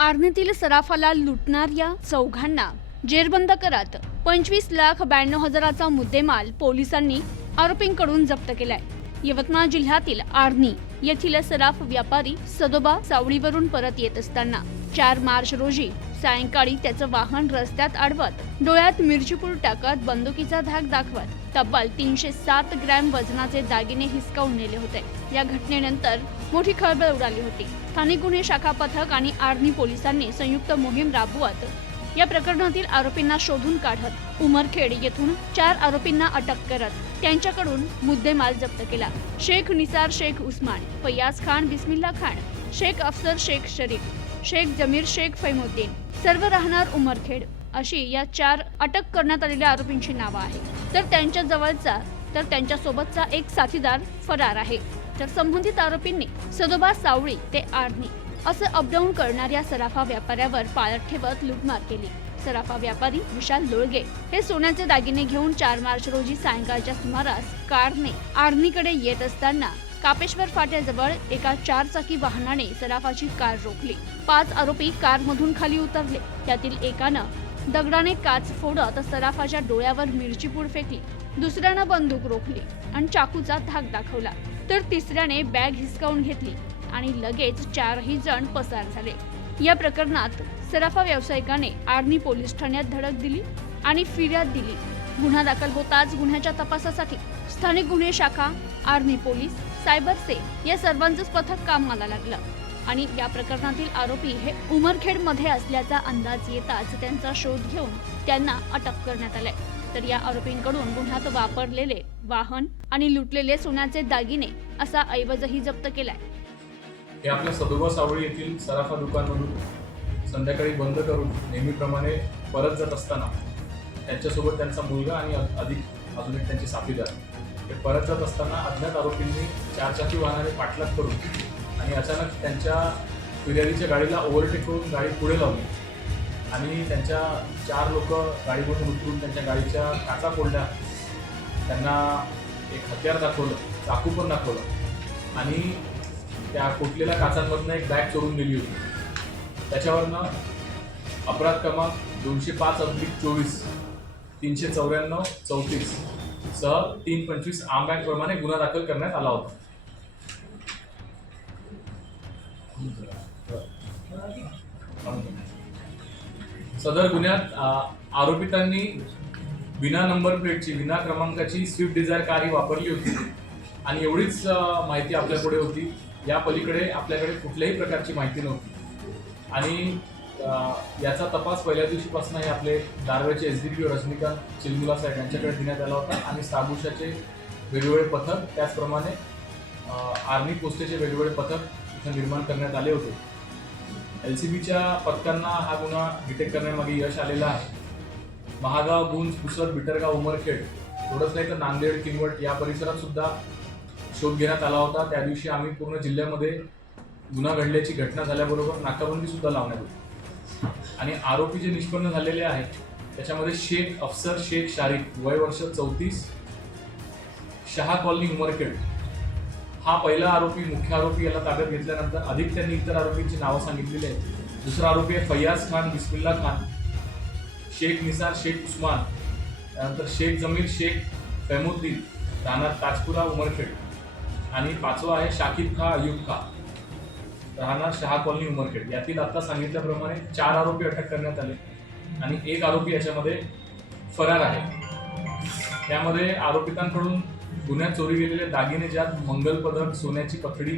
आर्णीतील सराफाला लुटणाऱ्या चौघांना जेरबंद करत पंचवीस लाख ब्याण्णव हजाराचा मुद्देमाल पोलिसांनी आरोपींकडून जप्त केलाय. यवतमाळ जिल्ह्यातील आर्णी येथील सराफ व्यापारी सदोबा सावळीवरून परत येत असताना चार मार्च रोजी सायंकाळी त्याचं वाहन रस्त्यात अडवत डोळ्यात मिरचीपूर टाकत बंदुकीचा धाक दाखवत तब्बल तीनशे सात ग्रॅम वजनाचे दागिने हिसकावून नेले होते. या घटनेनंतर मोठी खळबळ उडाली होती. स्थानिक गुन्हे शाखा पथक आणि आर्मी पोलिसांनी संयुक्त मोहीम राबवत या प्रकरणातील आरोपींना शोधून काढत उमरखेड येथून चार आरोपींना अटक करत त्यांच्याकडून मुद्देमाल जप्त केला. शेख निसार शेख उस्मान फयाज खान बिस्मिल्ला खान शेख अफसर शेख शरीफ शेख जमीर शेख फैमुद्दीन सर्व राहणार उमरखेड. अशी या चार अटक करण्यात आलेल्या आरोपींची नावं आहेत. तर त्यांच्या जवळचा तर त्यांच्यासोबतचा एक साथीदार फरार आहे. तर संबंधित आरोपींनी सदोबा सावळी ते आर्णी असं अपडाऊन करणाऱ्या सराफा व्यापाऱ्यावर पाळत ठेवत लुटमार केली. सराफा व्यापारी विशाल लोळगे हे सोन्याचे दागिने घेऊन चार मार्च रोजी सायंकाळच्या सुमारास कारने आर्णीकडे येत असताना कापेश्वर फाट्याजवळ एका चारचाकी वाहनाने सराफाची कार रोखली. पाच आरोपी कारमधून खाली उतरले. त्यातील एकानं दगडाने काच फोडत सराफाच्या डोळ्यावर मिरचीपूड फेकली. दुसऱ्यानं बंदूक रोखली आणि चाकूचा धाक दाखवला. तर तिसऱ्याने बॅग हिसकावून घेतली आणि लगेच चारही जण पसार झाले. या प्रकरणात सराफा व्यावसायिकाने आर्नी पोलीस ठाण्यात धडक दिली आणि फिर्याद दिली. गुन्हा दाखल होताच गुन्ह्याच्या तपासासाठी. स्थानिक गुन्हे शाखा आर्मी पोलीस सायबर सेल या सर्वांचंच पथक कामाला लागलं. आणि या प्रकरणातील आरोपी हे उमरखेडमध्ये असल्याचा अंदाज येताच त्यांचा शोध घेऊन त्यांना अटक करण्यात आलंय. तर या आरोपींकडून गुन्ह्यात वापरलेले वाहन आणि लुटलेले सोन्याचे दागिने असा ऐवजही जप्त केलाय. हे आपल्या सदोबा सावळी येथील सराफा दुकानमधून संध्याकाळी बंद करून नेहमीप्रमाणे परत जात असताना त्यांच्यासोबत त्यांचा मुलगा आणि अधिक अजून एक त्यांचे साथीदार. हे परत जात असताना अज्ञात आरोपींनी चारचाकी वाहनाने पाठलाग करून आणि अचानक त्यांच्या फिर्यादीच्या गाडीला ओव्हरटेक करून गाडी पुढे लावली. आणि त्यांच्या चार लोक गाडीमधून उतरून त्यांच्या गाडीच्या काचा फोडल्या. त्यांना एक हत्यार दाखवलं चाकू पण दाखवलं. आणि त्या फुटलेल्या काचांमधनं एक बॅग चोरून दिली होती. त्याच्यावरनं अपराध क्रमांक दोनशे पाच अब्लिक चोवीस तीनशे चौऱ्याण्णव चौतीस सह तीन पंचवीस आम बँकप्रमाणे गुन्हा दाखल करण्यात आला होता. सदर गुन्ह्यात आरोपितांनी विना नंबर प्लेटची विना क्रमांकाची स्विफ्ट डिझायर कार ही वापरली होती. आणि एवढीच माहिती आपल्याकडे होती. या पलीकडे आपल्याकडे कुठल्याही प्रकारची माहिती नव्हती. आणि याचा तपास पहिल्या दिवशीपासूनही आपले दारव्याचे S D P Rajinikanth Chilmula साहेब यांच्याकडे देण्यात आला होता. आणि साबुशाचे वेगवेगळे पथक त्याचप्रमाणे आर्मी पोस्टेचे वेगवेगळे पथक इथं निर्माण करण्यात आले होते. एल सी बीच्या पथकांना हा गुन्हा डिटेक्ट करण्यामागे यश आलेलं आहे. महागाव गुंज पुसद बिटरगाव उमरखेड एवढंच नाही तर नांदेड किनवट या परिसरात सुद्धा शोध घेण्यात आला होता. त्या दिवशी आम्ही पूर्ण जिल्ह्यामध्ये गुन्हा घडल्याची घटना झाल्याबरोबर नाकाबंदी सुद्धा लावण्यात होती आणि आरोपी जे निष्पन्न झालेले आहेत त्याच्यामध्ये शेख अफसर शेख शारिक वय वर्ष चौतीस शहा कॉलनी उमरखेड हा पहिला आरोपी मुख्य आरोपी याला ताब्यात घेतल्यानंतर अधिक त्यांनी इतर आरोपींची नावं सांगितलेली आहेत. दुसरा आरोपी आहे फैयाज खान बिस्मिल्ला खान शेख निसार शेख उस्मान त्यानंतर शेख जमीर शेख फैमुद्दीन राहणार ताजपुरा उमरखेड आणि पाचवा आहे शाकिब खा अयुब खा. राहणार शहा कॉलनी उमरखेड. यातील आता सांगितल्याप्रमाणे चार आरोपी अटक करण्यात आले आणि एक आरोपी याच्यामध्ये फरार आहे. त्यामध्ये आरोपितांकडून गुन्ह्यात चोरी गेलेले दागिने ज्यात मंगलपदक सोन्याची पथडी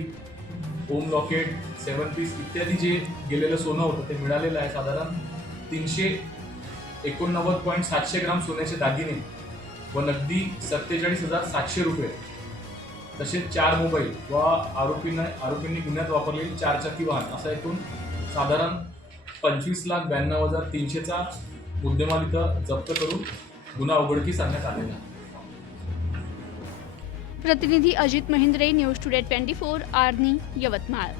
ओम लॉकेट सेवन पीस इत्यादी जे गेलेलं सोनं होतं ते मिळालेलं आहे. साधारण तीनशे एकोणनव्वद पॉईंट सातशे ग्राम सोन्याचे दागिने व नगदी सत्तेचाळीस हजार सातशे रुपये. तसेच चार मोबाईल व आरोपींना आरोपींनी गुन्ह्यात वापरलेली चारचाकी वाहन. असा एकूण साधारण पंचवीस लाख ब्याण्णव हजार तीनशेचा मुद्देमाल इथं जप्त करून गुन्हा उघडकीस आणण्यात आलेला आहे. प्रतिनिधी Ajit Mahindre news today twenty four Arni Yavatmal.